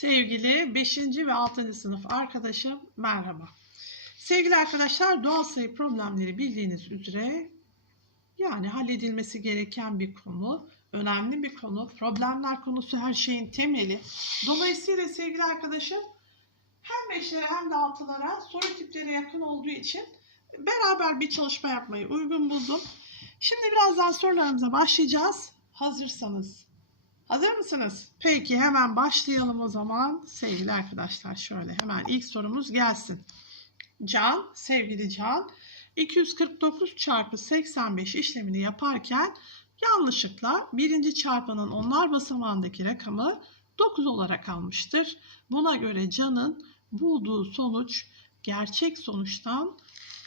Sevgili 5. ve 6. sınıf arkadaşım merhaba. Sevgili arkadaşlar doğal sayı problemleri bildiğiniz üzere yani halledilmesi gereken bir konu, önemli bir konu. Problemler konusu her şeyin temeli. Dolayısıyla sevgili arkadaşım hem 5'lere hem de 6'lara soru tipleri yakın olduğu için beraber bir çalışma yapmayı uygun buldum. Şimdi birazdan sorularımıza başlayacağız. Hazırsanız Hazır mısınız? Peki hemen başlayalım o zaman sevgili arkadaşlar. Şöyle hemen ilk sorumuz gelsin. Can, sevgili Can, 249 çarpı 85 işlemini yaparken yanlışlıkla birinci çarpanın onlar basamağındaki rakamı 9 olarak almıştır. Buna göre Can'ın bulduğu sonuç gerçek sonuçtan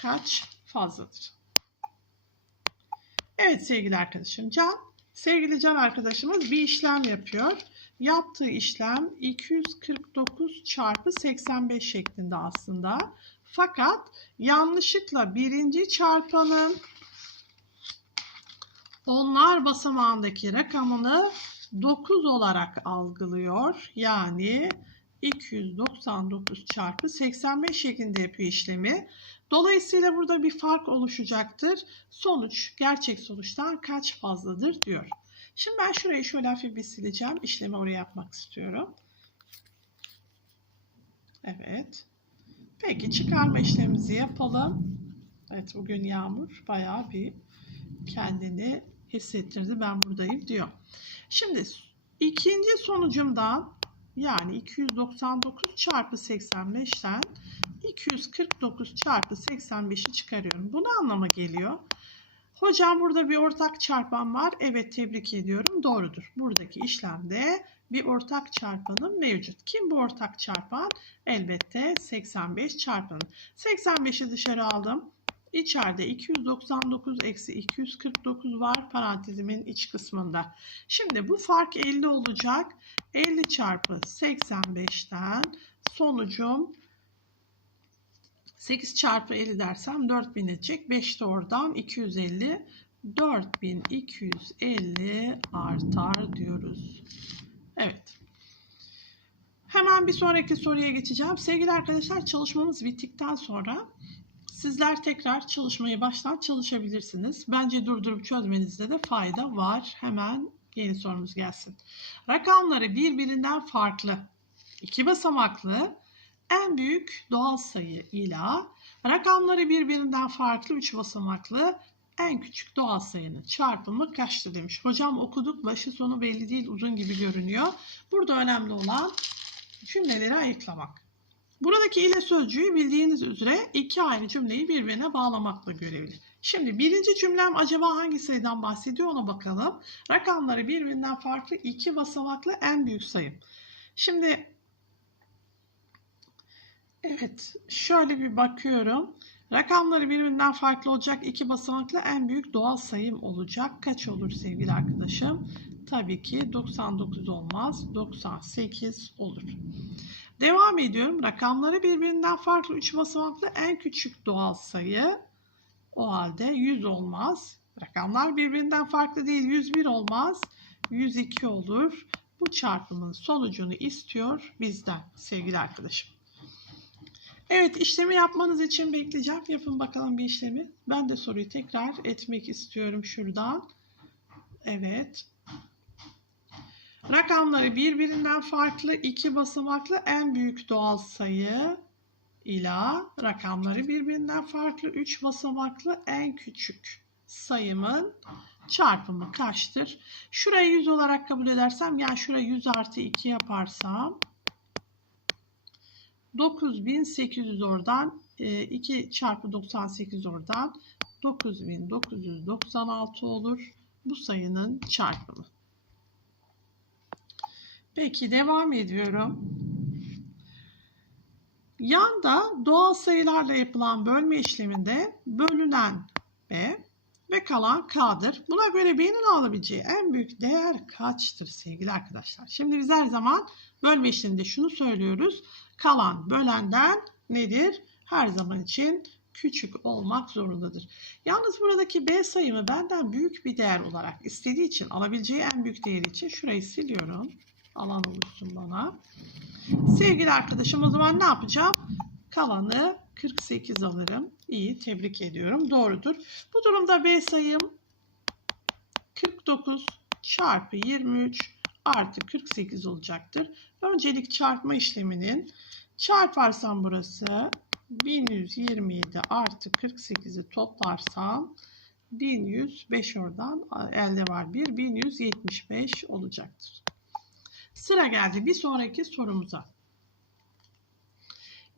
kaç fazladır? Evet sevgili arkadaşım Can Sevgili Can arkadaşımız bir işlem yapıyor. Yaptığı işlem 249 çarpı 85 şeklinde aslında. Fakat yanlışlıkla birinci çarpanın onlar basamağındaki rakamını 9 olarak algılıyor. Yani 299 çarpı 85 şeklinde yapıyor işlemi. Dolayısıyla burada bir fark oluşacaktır. Sonuç gerçek sonuçtan kaç fazladır diyor. Şimdi ben şurayı şöyle hafif bir sileceğim. İşlemi oraya yapmak istiyorum. Evet. Peki çıkarma işlemimizi yapalım. Evet bugün Yağmur bayağı bir kendini hissettirdi. Ben buradayım diyor. Şimdi ikinci sonucumdan yani 299 çarpı 85'ten 249 çarpı 85'i çıkarıyorum. Bu ne anlama geliyor? Hocam burada bir ortak çarpan var. Evet tebrik ediyorum. Doğrudur. Buradaki işlemde bir ortak çarpanım mevcut. Kim bu ortak çarpan? Elbette 85 çarpanı. 85'i dışarı aldım. İçeride 299 eksi 249 var parantezimin iç kısmında. Şimdi bu fark 50 olacak. 50 çarpı 85'ten sonucum 8 çarpı 50 dersem 4000 edecek. 5 de oradan 250. 4250 artar diyoruz. Evet. Hemen bir sonraki soruya geçeceğim. Sevgili arkadaşlar çalışmamız bittikten sonra sizler tekrar çalışmayı baştan çalışabilirsiniz. Bence durdurup çözmenizde de fayda var. Hemen yeni sorumuz gelsin. Rakamları birbirinden farklı, iki basamaklı en büyük doğal sayı ile rakamları birbirinden farklı 3 basamaklı en küçük doğal sayının çarpımı kaçtır demiş. Hocam okuduk başı sonu belli değil uzun gibi görünüyor. Burada önemli olan cümleleri ayıklamak. Buradaki ile sözcüğü bildiğiniz üzere iki aynı cümleyi birbirine bağlamakla görevli. Şimdi birinci cümlem acaba hangi sayıdan bahsediyor ona bakalım. Rakamları birbirinden farklı iki basamaklı en büyük sayım. Şimdi Evet, şöyle bir bakıyorum. Rakamları birbirinden farklı olacak iki basamaklı en büyük doğal sayım olacak. Kaç olur sevgili arkadaşım? Tabii ki 99 olmaz, 98 olur. Devam ediyorum. Rakamları birbirinden farklı 3 basamaklı en küçük doğal sayı o halde 100 olmaz. Rakamlar birbirinden farklı değil. 101 olmaz. 102 olur. Bu çarpımın sonucunu istiyor bizden sevgili arkadaşım. Evet işlemi yapmanız için bekleyeceğim. Yapın bakalım bir işlemi. Ben de soruyu tekrar etmek istiyorum şuradan. Evet. Rakamları birbirinden farklı iki basamaklı en büyük doğal sayı ila rakamları birbirinden farklı üç basamaklı en küçük sayımın çarpımı kaçtır? Şurayı 100 olarak kabul edersem yani şurayı 100 artı 2 yaparsam 9800 oradan 2 e, çarpı 98 oradan 9996 olur. Bu sayının çarpımı. Peki devam ediyorum. Yanda doğal sayılarla yapılan bölme işleminde bölünen B ve kalan K'dır. Buna göre B'nin alabileceği en büyük değer kaçtır sevgili arkadaşlar? Şimdi biz her zaman bölme işleminde şunu söylüyoruz. Kalan bölenden nedir? Her zaman için küçük olmak zorundadır. Yalnız buradaki B sayımı benden büyük bir değer olarak istediği için alabileceği en büyük değer için şurayı siliyorum. Alan oluşsun bana. Sevgili arkadaşım o zaman ne yapacağım? Kalanı 48 alırım. İyi tebrik ediyorum. Doğrudur. Bu durumda B sayım 49 çarpı 23 artı 48 olacaktır. Öncelik çarpma işleminin çarparsam burası 1127 artı 48'i toplarsam 1105 oradan elde var 1 1175 olacaktır. Sıra geldi bir sonraki sorumuza.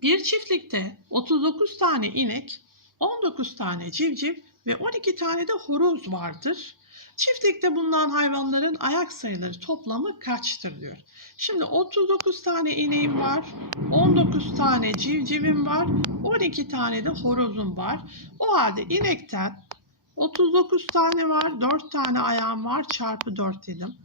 Bir çiftlikte 39 tane inek, 19 tane civciv ve 12 tane de horoz vardır. Çiftlikte bulunan hayvanların ayak sayıları toplamı kaçtır diyor. Şimdi 39 tane ineğim var, 19 tane civcivim var, 12 tane de horozum var. O halde inekten 39 tane var, 4 tane ayağım var, çarpı 4 dedim.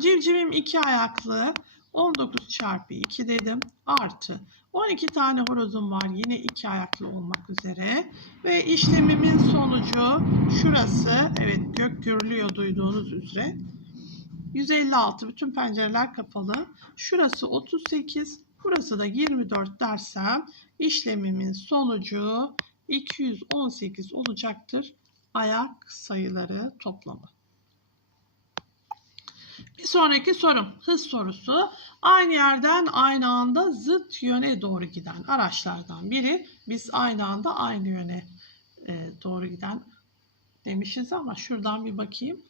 Civcivim 2 ayaklı, 19 çarpı 2 dedim, artı. 12 tane horozum var. Yine 2 ayaklı olmak üzere. Ve işlemimin sonucu şurası. Evet gök gürlüyor duyduğunuz üzere. 156 bütün pencereler kapalı. Şurası 38 burası da 24 dersem işlemimin sonucu 218 olacaktır. Ayak sayıları toplamı. Bir sonraki sorum hız sorusu. Aynı yerden aynı anda zıt yöne doğru giden araçlardan biri. Biz aynı anda aynı yöne e, doğru giden demişiz ama şuradan bir bakayım.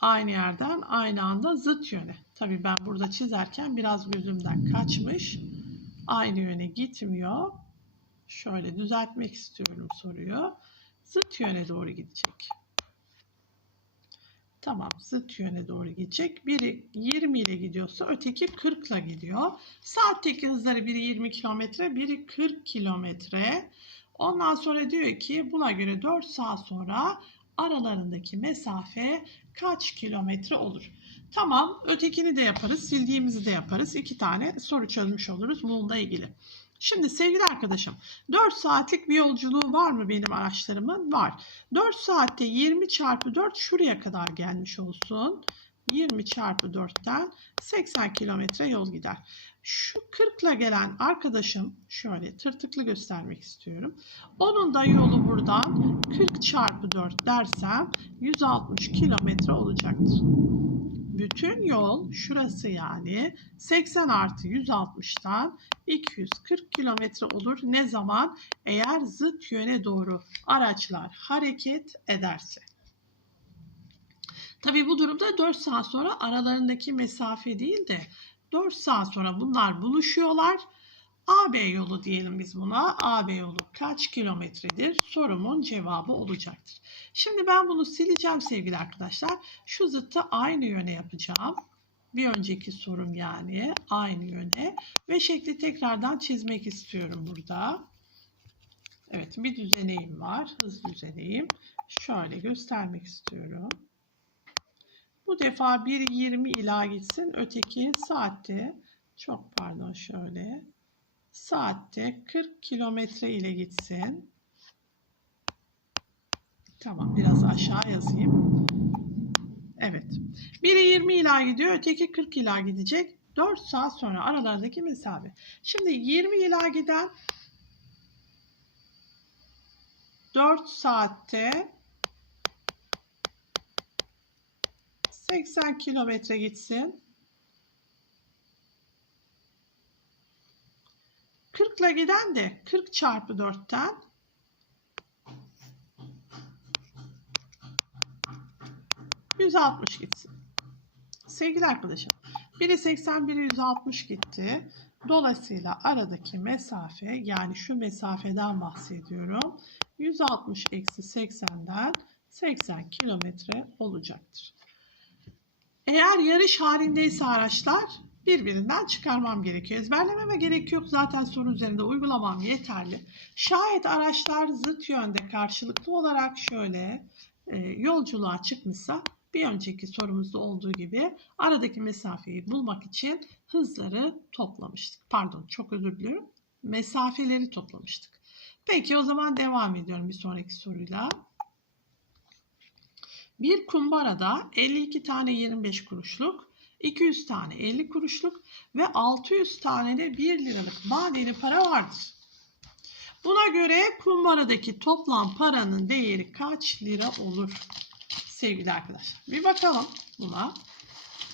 Aynı yerden aynı anda zıt yöne. Tabii ben burada çizerken biraz gözümden kaçmış. Aynı yöne gitmiyor. Şöyle düzeltmek istiyorum soruyu. Zıt yöne doğru gidecek. Tamam zıt yöne doğru gidecek. Biri 20 ile gidiyorsa öteki 40 ile gidiyor. Saatteki hızları biri 20 kilometre, biri 40 kilometre. Ondan sonra diyor ki buna göre 4 saat sonra aralarındaki mesafe kaç kilometre olur? Tamam ötekini de yaparız, sildiğimizi de yaparız. İki tane soru çözmüş oluruz bununla ilgili. Şimdi sevgili arkadaşım 4 saatlik bir yolculuğu var mı benim araçlarımın? Var. 4 saatte 20 çarpı 4 şuraya kadar gelmiş olsun. 20 çarpı 4'ten 80 kilometre yol gider. Şu 40 ile gelen arkadaşım şöyle tırtıklı göstermek istiyorum. Onun da yolu buradan 40 çarpı 4 dersem 160 kilometre olacaktır. Bütün yol şurası yani 80 artı 160'tan 240 kilometre olur. Ne zaman? Eğer zıt yöne doğru araçlar hareket ederse. Tabii bu durumda 4 saat sonra aralarındaki mesafe değil de 4 saat sonra bunlar buluşuyorlar. AB yolu diyelim biz buna. AB yolu kaç kilometredir? Sorumun cevabı olacaktır. Şimdi ben bunu sileceğim sevgili arkadaşlar. Şu zıttı aynı yöne yapacağım. Bir önceki sorum yani aynı yöne. Ve şekli tekrardan çizmek istiyorum burada. Evet bir düzeneğim var. Hız düzeneğim. Şöyle göstermek istiyorum. Bu defa bir 20 ila gitsin. Öteki saatte çok pardon şöyle saatte 40 kilometre ile gitsin. Tamam biraz aşağı yazayım. Evet. Biri 20 ila gidiyor, öteki 40 ila gidecek. 4 saat sonra aralarındaki mesafe. Şimdi 20 ila giden 4 saatte 80 kilometre gitsin. 40 ile giden de 40 çarpı 4'ten 160 gitsin. Sevgili arkadaşım, biri 80, biri 160 gitti. Dolayısıyla aradaki mesafe yani şu mesafeden bahsediyorum. 160 eksi 80'den 80 kilometre olacaktır. Eğer yarış halindeyse araçlar birbirinden çıkarmam gerekiyor. Ezberlememe gerek yok. Zaten soru üzerinde uygulamam yeterli. Şayet araçlar zıt yönde karşılıklı olarak şöyle e, yolculuğa çıkmışsa bir önceki sorumuzda olduğu gibi aradaki mesafeyi bulmak için hızları toplamıştık. Pardon çok özür diliyorum. Mesafeleri toplamıştık. Peki o zaman devam ediyorum bir sonraki soruyla. Bir kumbarada 52 tane 25 kuruşluk 200 tane 50 kuruşluk ve 600 tane de 1 liralık madeni para vardır. Buna göre kumbaradaki toplam paranın değeri kaç lira olur sevgili arkadaşlar? Bir bakalım buna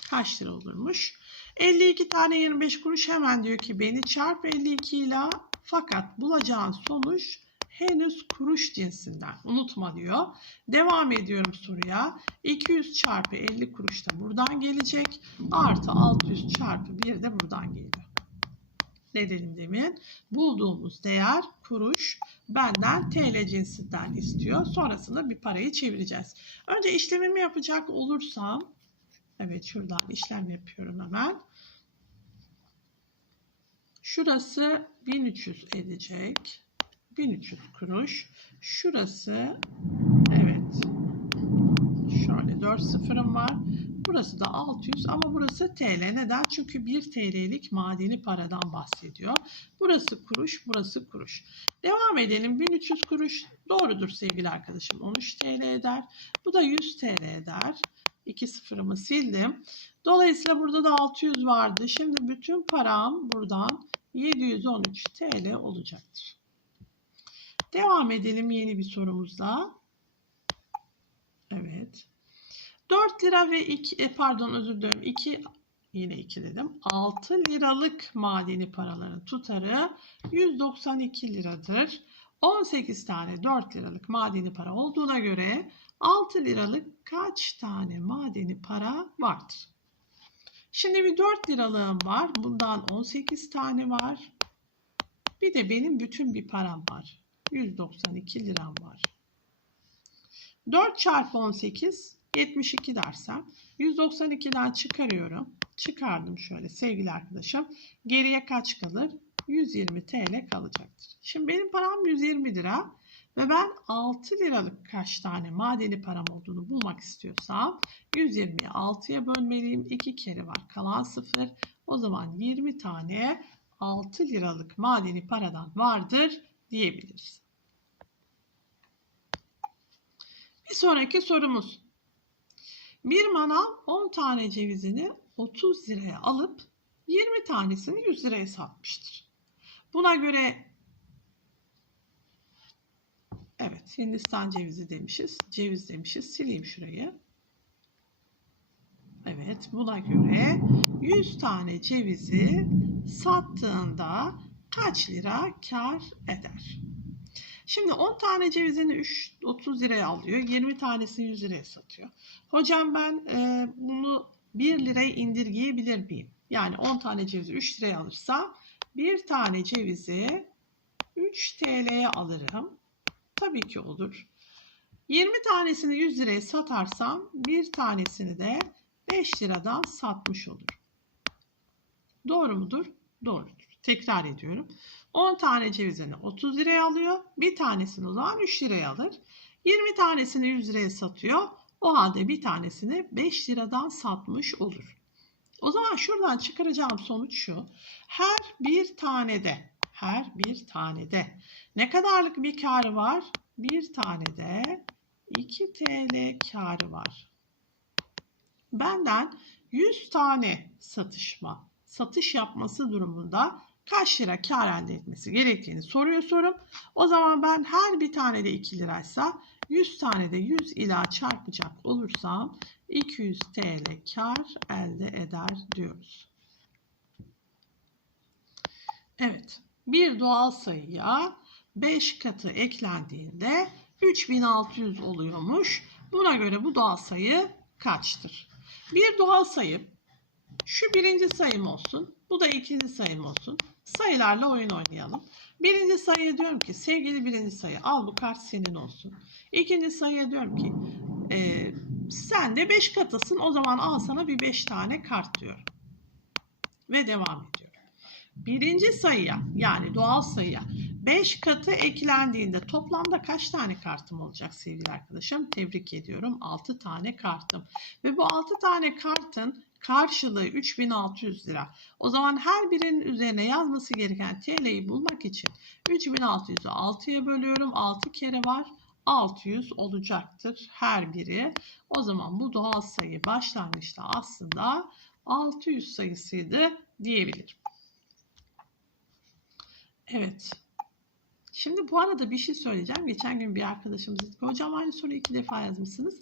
kaç lira olurmuş. 52 tane 25 kuruş hemen diyor ki beni çarp 52 ile fakat bulacağın sonuç henüz kuruş cinsinden. Unutma diyor. Devam ediyorum soruya. 200 çarpı 50 kuruş da buradan gelecek. Artı 600 çarpı 1 de buradan geliyor. Ne dedim demin? Bulduğumuz değer kuruş benden TL cinsinden istiyor. Sonrasında bir parayı çevireceğiz. Önce işlemimi yapacak olursam Evet şuradan işlem yapıyorum hemen. Şurası 1300 edecek. 1300 kuruş. Şurası evet şöyle 4 sıfırım var. Burası da 600 ama burası TL. Neden? Çünkü 1 TL'lik madeni paradan bahsediyor. Burası kuruş, burası kuruş. Devam edelim. 1300 kuruş doğrudur sevgili arkadaşım. 13 TL eder. Bu da 100 TL eder. 2 sıfırımı sildim. Dolayısıyla burada da 600 vardı. Şimdi bütün param buradan 713 TL olacaktır. Devam edelim yeni bir sorumuzla. Evet. 4 lira ve 2 e, pardon özür dilerim 2 yine 2 dedim. 6 liralık madeni paraların tutarı 192 liradır. 18 tane 4 liralık madeni para olduğuna göre 6 liralık kaç tane madeni para vardır? Şimdi bir 4 liralığım var. Bundan 18 tane var. Bir de benim bütün bir param var. 192 liram var. 4 çarpı 18 72 dersem 192'den çıkarıyorum. Çıkardım şöyle sevgili arkadaşım. Geriye kaç kalır? 120 TL kalacaktır. Şimdi benim param 120 lira ve ben 6 liralık kaç tane madeni param olduğunu bulmak istiyorsam 120'yi 6'ya bölmeliyim. 2 kere var kalan 0. O zaman 20 tane 6 liralık madeni paradan vardır diyebiliriz. Bir sonraki sorumuz. Bir manav 10 tane cevizini 30 liraya alıp 20 tanesini 100 liraya satmıştır. Buna göre evet Hindistan cevizi demişiz. Ceviz demişiz. Sileyim şurayı. Evet buna göre 100 tane cevizi sattığında kaç lira kar eder? Şimdi 10 tane cevizini 3, 30 liraya alıyor. 20 tanesini 100 liraya satıyor. Hocam ben e, bunu 1 liraya indirgeyebilir miyim? Yani 10 tane cevizi 3 liraya alırsa bir tane cevizi 3 TL'ye alırım. Tabii ki olur. 20 tanesini 100 liraya satarsam bir tanesini de 5 liradan satmış olur. Doğru mudur? Doğrudur. Tekrar ediyorum. 10 tane cevizini 30 liraya alıyor. Bir tanesini o zaman 3 liraya alır. 20 tanesini 100 liraya satıyor. O halde bir tanesini 5 liradan satmış olur. O zaman şuradan çıkaracağım sonuç şu. Her bir tanede, her bir tanede ne kadarlık bir karı var? Bir tanede 2 TL karı var. Benden 100 tane satışma, satış yapması durumunda kaç lira kar elde etmesi gerektiğini soruyor sorum. O zaman ben her bir tane de 2 liraysa 100 tane de 100 ila çarpacak olursam 200 TL kar elde eder diyoruz. Evet bir doğal sayıya 5 katı eklendiğinde 3600 oluyormuş. Buna göre bu doğal sayı kaçtır? Bir doğal sayı şu birinci sayım olsun. Bu da ikinci sayım olsun. Sayılarla oyun oynayalım. Birinci sayıya diyorum ki sevgili birinci sayı al bu kart senin olsun. İkinci sayıya diyorum ki e, sen de 5 katısın o zaman al sana bir 5 tane kart diyorum. Ve devam ediyorum. Birinci sayıya yani doğal sayıya 5 katı eklendiğinde toplamda kaç tane kartım olacak sevgili arkadaşım? Tebrik ediyorum. 6 tane kartım. Ve bu 6 tane kartın karşılığı 3600 lira. O zaman her birinin üzerine yazması gereken TL'yi bulmak için 3600'ü 6'ya bölüyorum. 6 kere var. 600 olacaktır her biri. O zaman bu doğal sayı başlangıçta aslında 600 sayısıydı diyebilirim. Evet. Şimdi bu arada bir şey söyleyeceğim. Geçen gün bir arkadaşımız dedi hocam aynı soruyu iki defa yazmışsınız.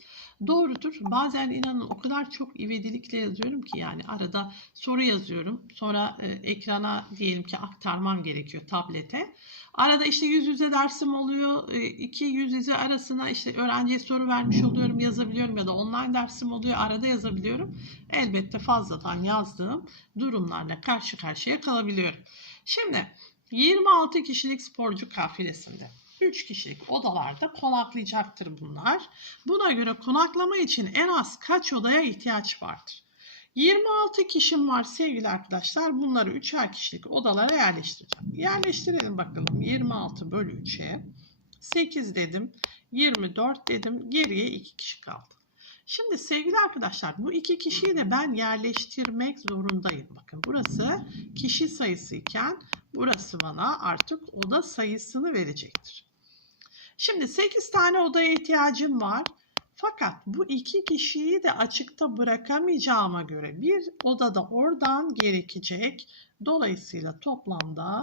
Doğrudur. Bazen inanın o kadar çok ivedilikle yazıyorum ki yani arada soru yazıyorum. Sonra e, ekrana diyelim ki aktarmam gerekiyor tablete. Arada işte yüz yüze dersim oluyor. E, iki yüz yüze arasına işte öğrenciye soru vermiş oluyorum yazabiliyorum ya da online dersim oluyor arada yazabiliyorum. Elbette fazladan yazdığım durumlarla karşı karşıya kalabiliyorum. Şimdi 26 kişilik sporcu kafilesinde 3 kişilik odalarda konaklayacaktır bunlar. Buna göre konaklama için en az kaç odaya ihtiyaç vardır? 26 kişim var sevgili arkadaşlar. Bunları 3'er kişilik odalara yerleştireceğim. Yerleştirelim bakalım. 26 bölü 3'e 8 dedim. 24 dedim. Geriye 2 kişi kaldı. Şimdi sevgili arkadaşlar bu iki kişiyi de ben yerleştirmek zorundayım. Bakın burası kişi sayısı iken burası bana artık oda sayısını verecektir. Şimdi 8 tane odaya ihtiyacım var. Fakat bu iki kişiyi de açıkta bırakamayacağıma göre bir odada oradan gerekecek. Dolayısıyla toplamda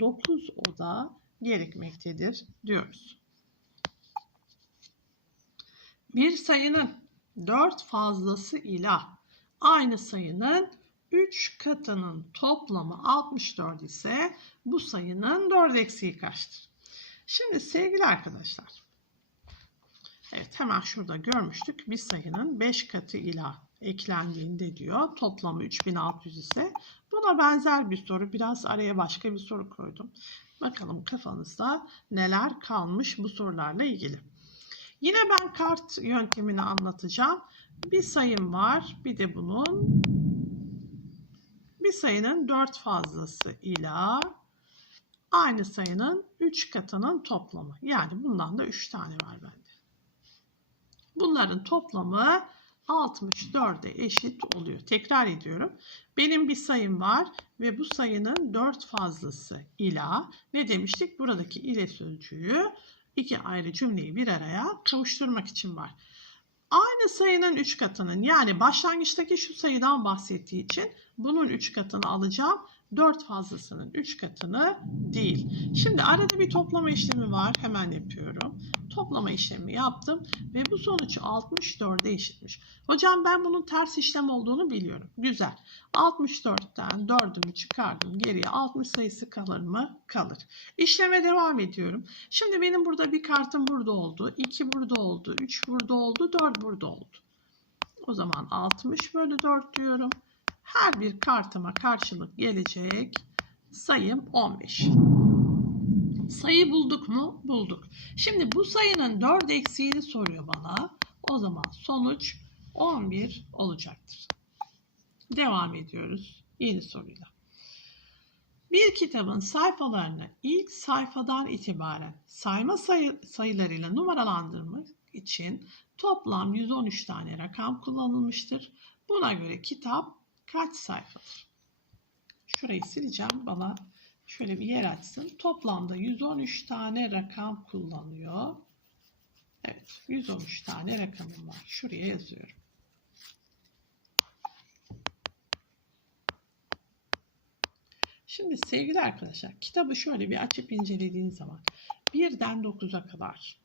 9 oda gerekmektedir diyoruz. Bir sayının 4 fazlası ile aynı sayının 3 katının toplamı 64 ise bu sayının 4 eksiği kaçtır? Şimdi sevgili arkadaşlar Evet hemen şurada görmüştük. Bir sayının 5 katı ile eklendiğinde diyor. Toplamı 3600 ise buna benzer bir soru. Biraz araya başka bir soru koydum. Bakalım kafanızda neler kalmış bu sorularla ilgili. Yine ben kart yöntemini anlatacağım. Bir sayım var. Bir de bunun bir sayının 4 fazlası ile aynı sayının 3 katının toplamı. Yani bundan da 3 tane var bende. Bunların toplamı 64'e eşit oluyor. Tekrar ediyorum. Benim bir sayım var ve bu sayının 4 fazlası ila ne demiştik? Buradaki ile sözcüğü iki ayrı cümleyi bir araya kavuşturmak için var. Aynı sayının 3 katının yani başlangıçtaki şu sayıdan bahsettiği için bunun 3 katını alacağım. 4 fazlasının 3 katını değil. Şimdi arada bir toplama işlemi var. Hemen yapıyorum. Toplama işlemi yaptım ve bu sonuç 64'e eşitmiş. Hocam ben bunun ters işlem olduğunu biliyorum. Güzel. 64'ten 4'ümü çıkardım. Geriye 60 sayısı kalır mı? Kalır. İşleme devam ediyorum. Şimdi benim burada bir kartım burada oldu. 2 burada oldu. 3 burada oldu. 4 burada oldu. O zaman 60 bölü 4 diyorum. Her bir kartıma karşılık gelecek sayım 15. Sayı bulduk mu? Bulduk. Şimdi bu sayının 4 eksiğini soruyor bana. O zaman sonuç 11 olacaktır. Devam ediyoruz yeni soruyla. Bir kitabın sayfalarını ilk sayfadan itibaren sayma sayı, sayılarıyla numaralandırmak için toplam 113 tane rakam kullanılmıştır. Buna göre kitap kaç sayfadır? Şurayı sileceğim. Bana şöyle bir yer açsın. Toplamda 113 tane rakam kullanıyor. Evet, 113 tane rakamım var. Şuraya yazıyorum. Şimdi sevgili arkadaşlar, kitabı şöyle bir açıp incelediğiniz zaman birden 9'a kadar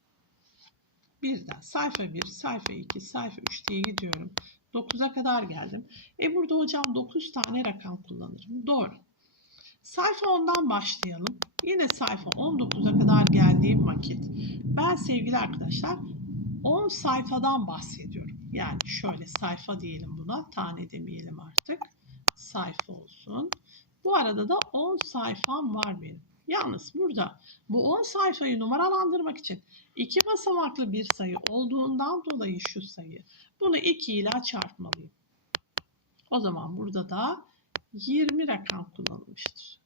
birden sayfa 1, sayfa 2, sayfa 3 diye gidiyorum. 9'a kadar geldim. E burada hocam 9 tane rakam kullanırım. Doğru. Sayfa 10'dan başlayalım. Yine sayfa 19'a kadar geldiğim vakit ben sevgili arkadaşlar 10 sayfadan bahsediyorum. Yani şöyle sayfa diyelim buna. Tane demeyelim artık. Sayfa olsun. Bu arada da 10 sayfam var benim. Yalnız burada bu 10 sayfayı numaralandırmak için iki basamaklı bir sayı olduğundan dolayı şu sayı. Bunu 2 ile çarpmalıyım. O zaman burada da 20 rakam kullanılmıştır.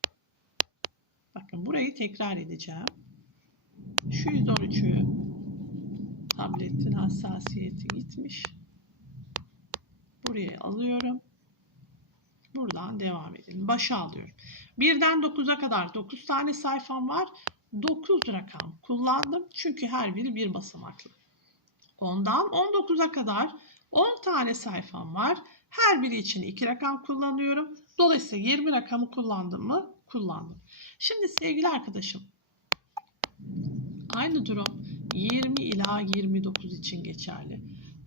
Bakın burayı tekrar edeceğim. Şu 113'ü tabletin hassasiyeti gitmiş. Buraya alıyorum. Buradan devam edelim. Başa alıyorum. 1'den 9'a kadar 9 tane sayfam var. 9 rakam kullandım. Çünkü her biri bir basamaklı. 10'dan 19'a kadar 10 tane sayfam var. Her biri için 2 rakam kullanıyorum. Dolayısıyla 20 rakamı kullandım mı? Kullandım. Şimdi sevgili arkadaşım aynı durum 20 ila 29 için geçerli.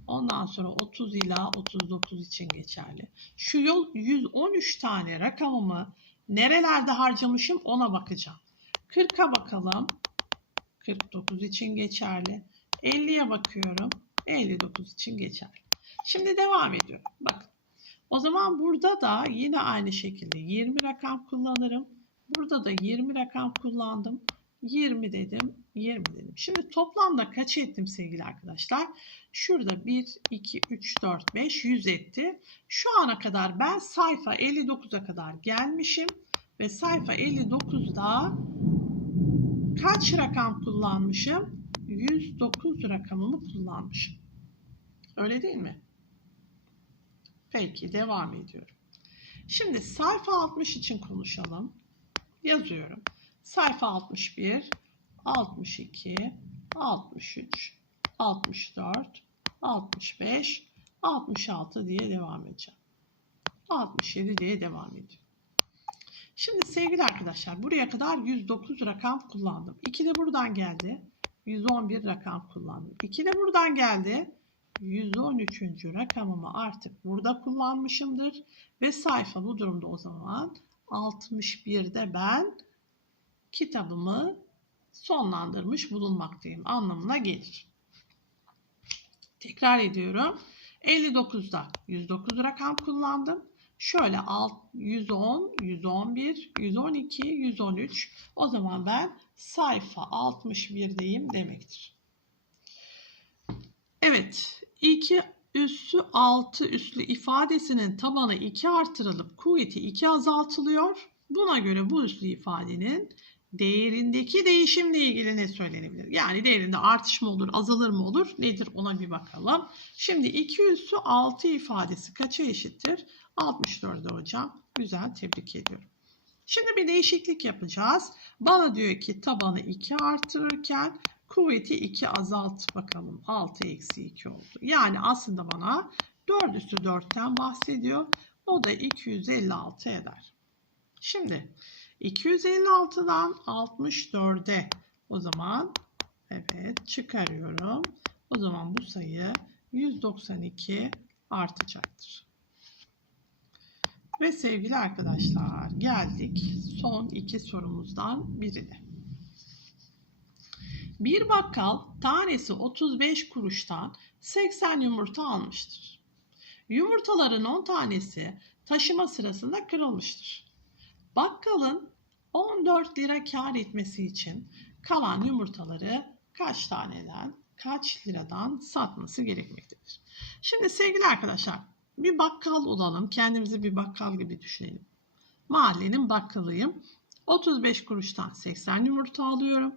Ondan sonra 30 ila 39 için geçerli. Şu yol 113 tane rakamımı nerelerde harcamışım ona bakacağım. 40'a bakalım. 49 için geçerli. 50'ye bakıyorum. 59 için geçerli. Şimdi devam ediyorum. Bakın. O zaman burada da yine aynı şekilde 20 rakam kullanırım. Burada da 20 rakam kullandım. 20 dedim, 20 dedim. Şimdi toplamda kaç ettim sevgili arkadaşlar? Şurada 1, 2, 3, 4, 5, 100 etti. Şu ana kadar ben sayfa 59'a kadar gelmişim. Ve sayfa 59'da kaç rakam kullanmışım? 109 rakamımı kullanmışım. Öyle değil mi? Peki devam ediyorum. Şimdi sayfa 60 için konuşalım. Yazıyorum. Sayfa 61, 62, 63, 64, 65, 66 diye devam edeceğim. 67 diye devam ediyorum. Şimdi sevgili arkadaşlar buraya kadar 109 rakam kullandım. 2 de buradan geldi. 111 rakam kullandım. 2 de buradan geldi. 113. rakamımı artık burada kullanmışımdır. Ve sayfa bu durumda o zaman 61'de ben kitabımı sonlandırmış bulunmaktayım anlamına gelir. Tekrar ediyorum. 59'da 109 rakam kullandım. Şöyle 110, 111, 112, 113. O zaman ben sayfa 61'deyim demektir. Evet, 2 üssü 6 üslü ifadesinin tabanı 2 artırılıp kuvveti 2 azaltılıyor. Buna göre bu üslü ifadenin değerindeki değişimle ilgili ne söylenebilir? Yani değerinde artış mı olur, azalır mı olur? Nedir ona bir bakalım. Şimdi 2 üssü 6 ifadesi kaça eşittir? 64'e hocam. Güzel, tebrik ediyorum. Şimdi bir değişiklik yapacağız. Bana diyor ki tabanı 2 artırırken kuvveti 2 azalt bakalım. 6 eksi 2 oldu. Yani aslında bana 4 üstü 4'ten bahsediyor. O da 256 eder. Şimdi 256'dan 64'e o zaman evet çıkarıyorum. O zaman bu sayı 192 artacaktır. Ve sevgili arkadaşlar geldik son iki sorumuzdan birine. Bir bakkal tanesi 35 kuruştan 80 yumurta almıştır. Yumurtaların 10 tanesi taşıma sırasında kırılmıştır. Bakkalın 14 lira kar etmesi için kalan yumurtaları kaç taneden, kaç liradan satması gerekmektedir. Şimdi sevgili arkadaşlar bir bakkal olalım. Kendimizi bir bakkal gibi düşünelim. Mahallenin bakkalıyım. 35 kuruştan 80 yumurta alıyorum.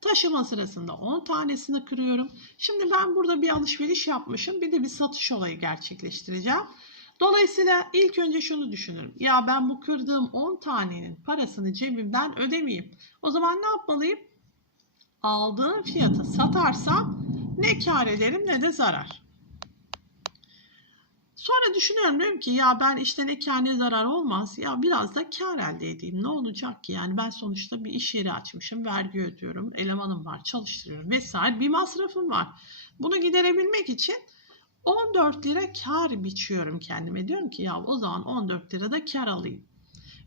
Taşıma sırasında 10 tanesini kırıyorum. Şimdi ben burada bir alışveriş yapmışım. Bir de bir satış olayı gerçekleştireceğim. Dolayısıyla ilk önce şunu düşünürüm. Ya ben bu kırdığım 10 tanenin parasını cebimden ödemeyeyim. O zaman ne yapmalıyım? Aldığım fiyata satarsam ne kar ederim ne de zarar. Sonra düşünüyorum diyorum ki ya ben işte ne ne zarar olmaz. Ya biraz da kar elde edeyim. Ne olacak ki? Yani ben sonuçta bir iş yeri açmışım. Vergi ödüyorum. Elemanım var. Çalıştırıyorum vesaire. Bir masrafım var. Bunu giderebilmek için 14 lira kar biçiyorum kendime. Diyorum ki ya o zaman 14 lira da kar alayım.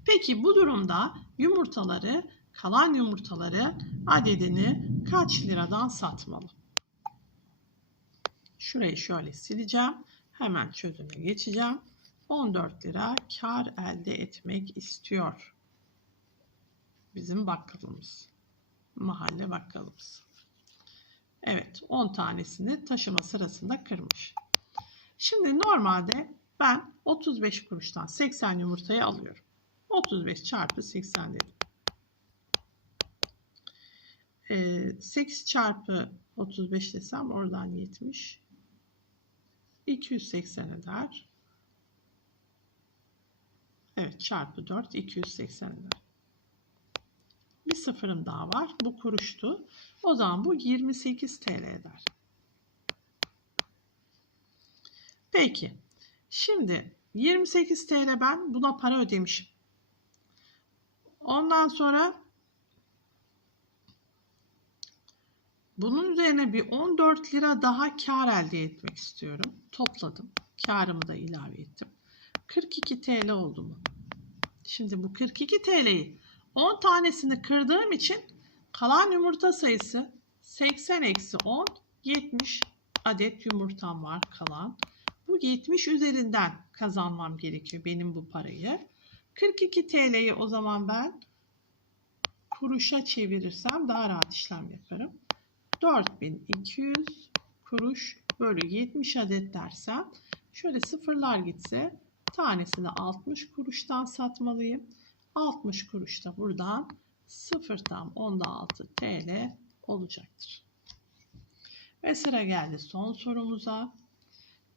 Peki bu durumda yumurtaları, kalan yumurtaları adedini kaç liradan satmalı? Şurayı şöyle sileceğim. Hemen çözüme geçeceğim. 14 lira kar elde etmek istiyor. Bizim bakkalımız. Mahalle bakkalımız. Evet 10 tanesini taşıma sırasında kırmış. Şimdi normalde ben 35 kuruştan 80 yumurtayı alıyorum. 35 çarpı 80 dedim. Ee, 8 çarpı 35 desem oradan 70. 280 eder. Evet çarpı 4 280 eder. Bir sıfırım daha var. Bu kuruştu. O zaman bu 28 TL eder. Peki. Şimdi 28 TL ben buna para ödemişim. Ondan sonra bunun üzerine bir 14 lira daha kar elde etmek istiyorum. Topladım. Karımı da ilave ettim. 42 TL oldu mu? Şimdi bu 42 TL'yi 10 tanesini kırdığım için kalan yumurta sayısı 80 eksi 10 70 adet yumurtam var kalan. Bu 70 üzerinden kazanmam gerekiyor benim bu parayı. 42 TL'yi o zaman ben kuruşa çevirirsem daha rahat işlem yaparım. 4200 kuruş bölü 70 adet dersem şöyle sıfırlar gitse tanesini 60 kuruştan satmalıyım. 60 kuruş da buradan 0 tam onda 6 TL olacaktır. Ve sıra geldi son sorumuza.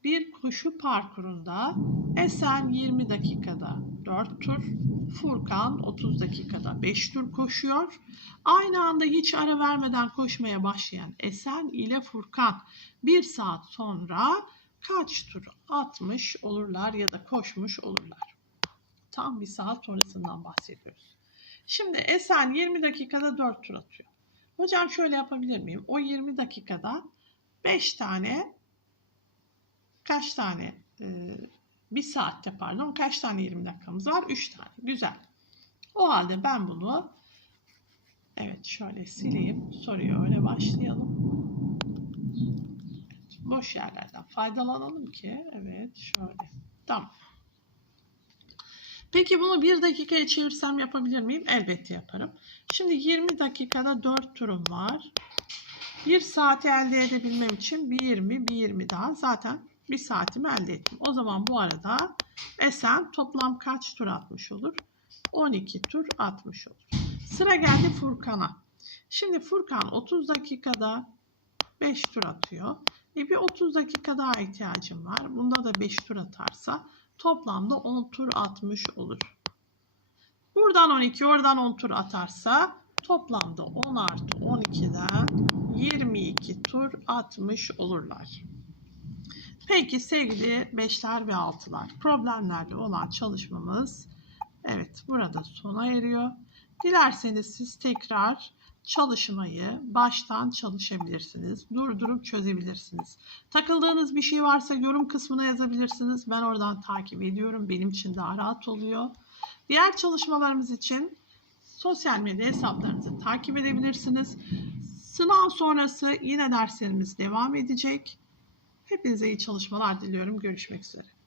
Bir koşu parkurunda Esen 20 dakikada 4 tur, Furkan 30 dakikada 5 tur koşuyor. Aynı anda hiç ara vermeden koşmaya başlayan Esen ile Furkan 1 saat sonra kaç tur atmış olurlar ya da koşmuş olurlar? Tam bir saat sonrasından bahsediyoruz. Şimdi Esen 20 dakikada 4 tur atıyor. Hocam şöyle yapabilir miyim? O 20 dakikada 5 tane kaç tane e, bir saatte pardon kaç tane 20 dakikamız var? 3 tane. Güzel. O halde ben bunu evet şöyle sileyim. Soruyu öyle başlayalım. Evet, boş yerlerden faydalanalım ki. Evet şöyle. Tamam. Peki bunu 1 dakikaya çevirsem yapabilir miyim? Elbette yaparım. Şimdi 20 dakikada 4 turum var. 1 saati elde edebilmem için bir 20, bir 20 daha zaten bir saatimi elde ettim. O zaman bu arada Esen toplam kaç tur atmış olur? 12 tur atmış olur. Sıra geldi Furkan'a. Şimdi Furkan 30 dakikada 5 tur atıyor. E bir 30 dakika daha ihtiyacım var. Bunda da 5 tur atarsa toplamda 10 tur atmış olur. Buradan 12, oradan 10 tur atarsa toplamda 10 artı 12'den 22 tur atmış olurlar. Peki sevgili 5'ler ve 6'lar problemlerle olan çalışmamız evet burada sona eriyor. Dilerseniz siz tekrar çalışmayı baştan çalışabilirsiniz. Durdurup çözebilirsiniz. Takıldığınız bir şey varsa yorum kısmına yazabilirsiniz. Ben oradan takip ediyorum. Benim için daha rahat oluyor. Diğer çalışmalarımız için sosyal medya hesaplarınızı takip edebilirsiniz. Sınav sonrası yine derslerimiz devam edecek. Hepinize iyi çalışmalar diliyorum. Görüşmek üzere.